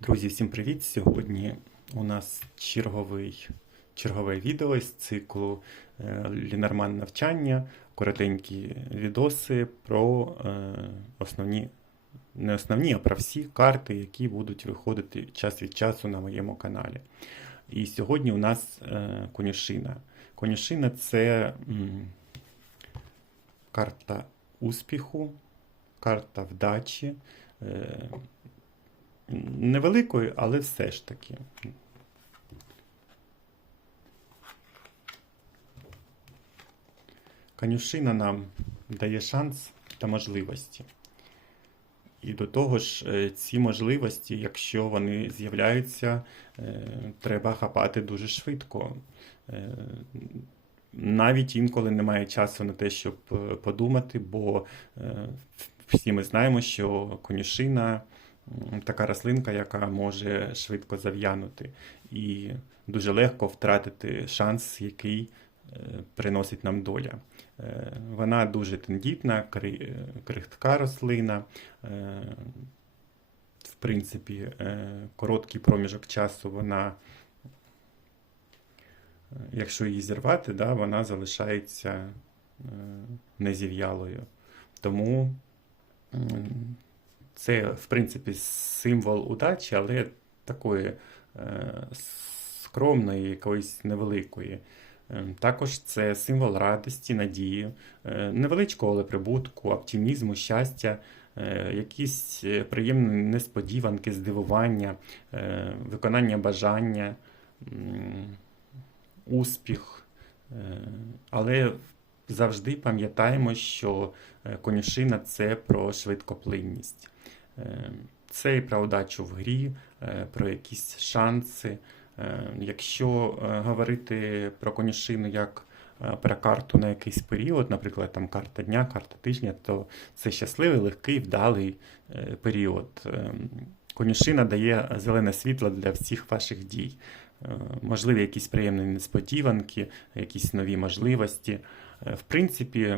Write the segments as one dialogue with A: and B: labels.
A: Друзі, всім привіт! Сьогодні у нас черговий, чергове відео з циклу е, Лінарман навчання, коротенькі відоси про е, основні, не основні, а про всі карти, які будуть виходити час від часу на моєму каналі. І сьогодні у нас е, конюшина. Конюшина це карта успіху, карта вдачі. Невеликою, але все ж таки. Конюшина нам дає шанс та можливості. І до того ж, е, ці можливості, якщо вони з'являються, е, треба хапати дуже швидко. Е, Навіть інколи немає часу на те, щоб подумати, бо всі ми знаємо, що конюшина така рослинка, яка може швидко зав'янути, і дуже легко втратити шанс, який е, приносить нам доля. Е, Вона дуже тендітна, е, крихтка рослина. В принципі, короткий проміжок часу вона, якщо її зірвати, да, вона залишається незів'ялою. Тому це, в принципі, символ удачі, але такої е, скромної, якоїсь невеликої. Е, Також це символ радості, надії, е, невеличкого, але прибутку, оптимізму, щастя, якісь приємні несподіванки, здивування, виконання бажання, успіх. Але завжди пам'ятаємо, що е, конюшина це про швидкоплинність. Е, Це і про удачу в грі, е, про якісь шанси. Якщо говорити про конюшину як про карту на якийсь період, наприклад, там карта дня, карта тижня, то це щасливий, легкий, вдалий період. Конюшина дає зелене світло для всіх ваших дій. Можливі якісь приємні несподіванки, якісь нові можливості. Е, В принципі,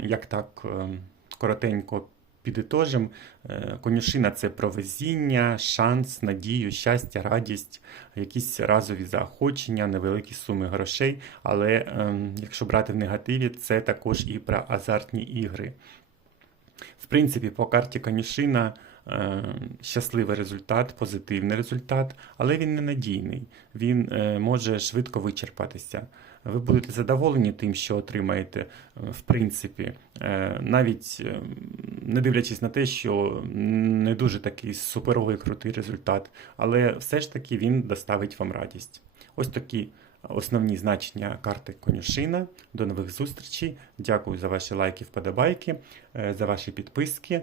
A: як так е, коротенько підітожим, е, конюшина це про везіння, шанс, надію, щастя, радість, якісь разові заохочення, невеликі суми грошей. Але ем, якщо брати в негативі, це також і про азартні ігри. В принципі, по карті конюшина е, щасливий результат, позитивний результат, але він ненадійний. Він е, може швидко вичерпатися. Ви будете задоволені тим, що отримаєте, е, в принципі, навіть не дивлячись на те, що не дуже такий суперовий крутий результат, але все ж таки він доставить вам радість. Ось такі основні значення карти конюшина. До нових зустрічей. Дякую за ваші лайки, вподобайки, за ваші підписки,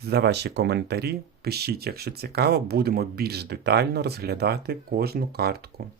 A: за ваші коментарі. Пишіть, якщо цікаво, будемо більш детально розглядати кожну картку.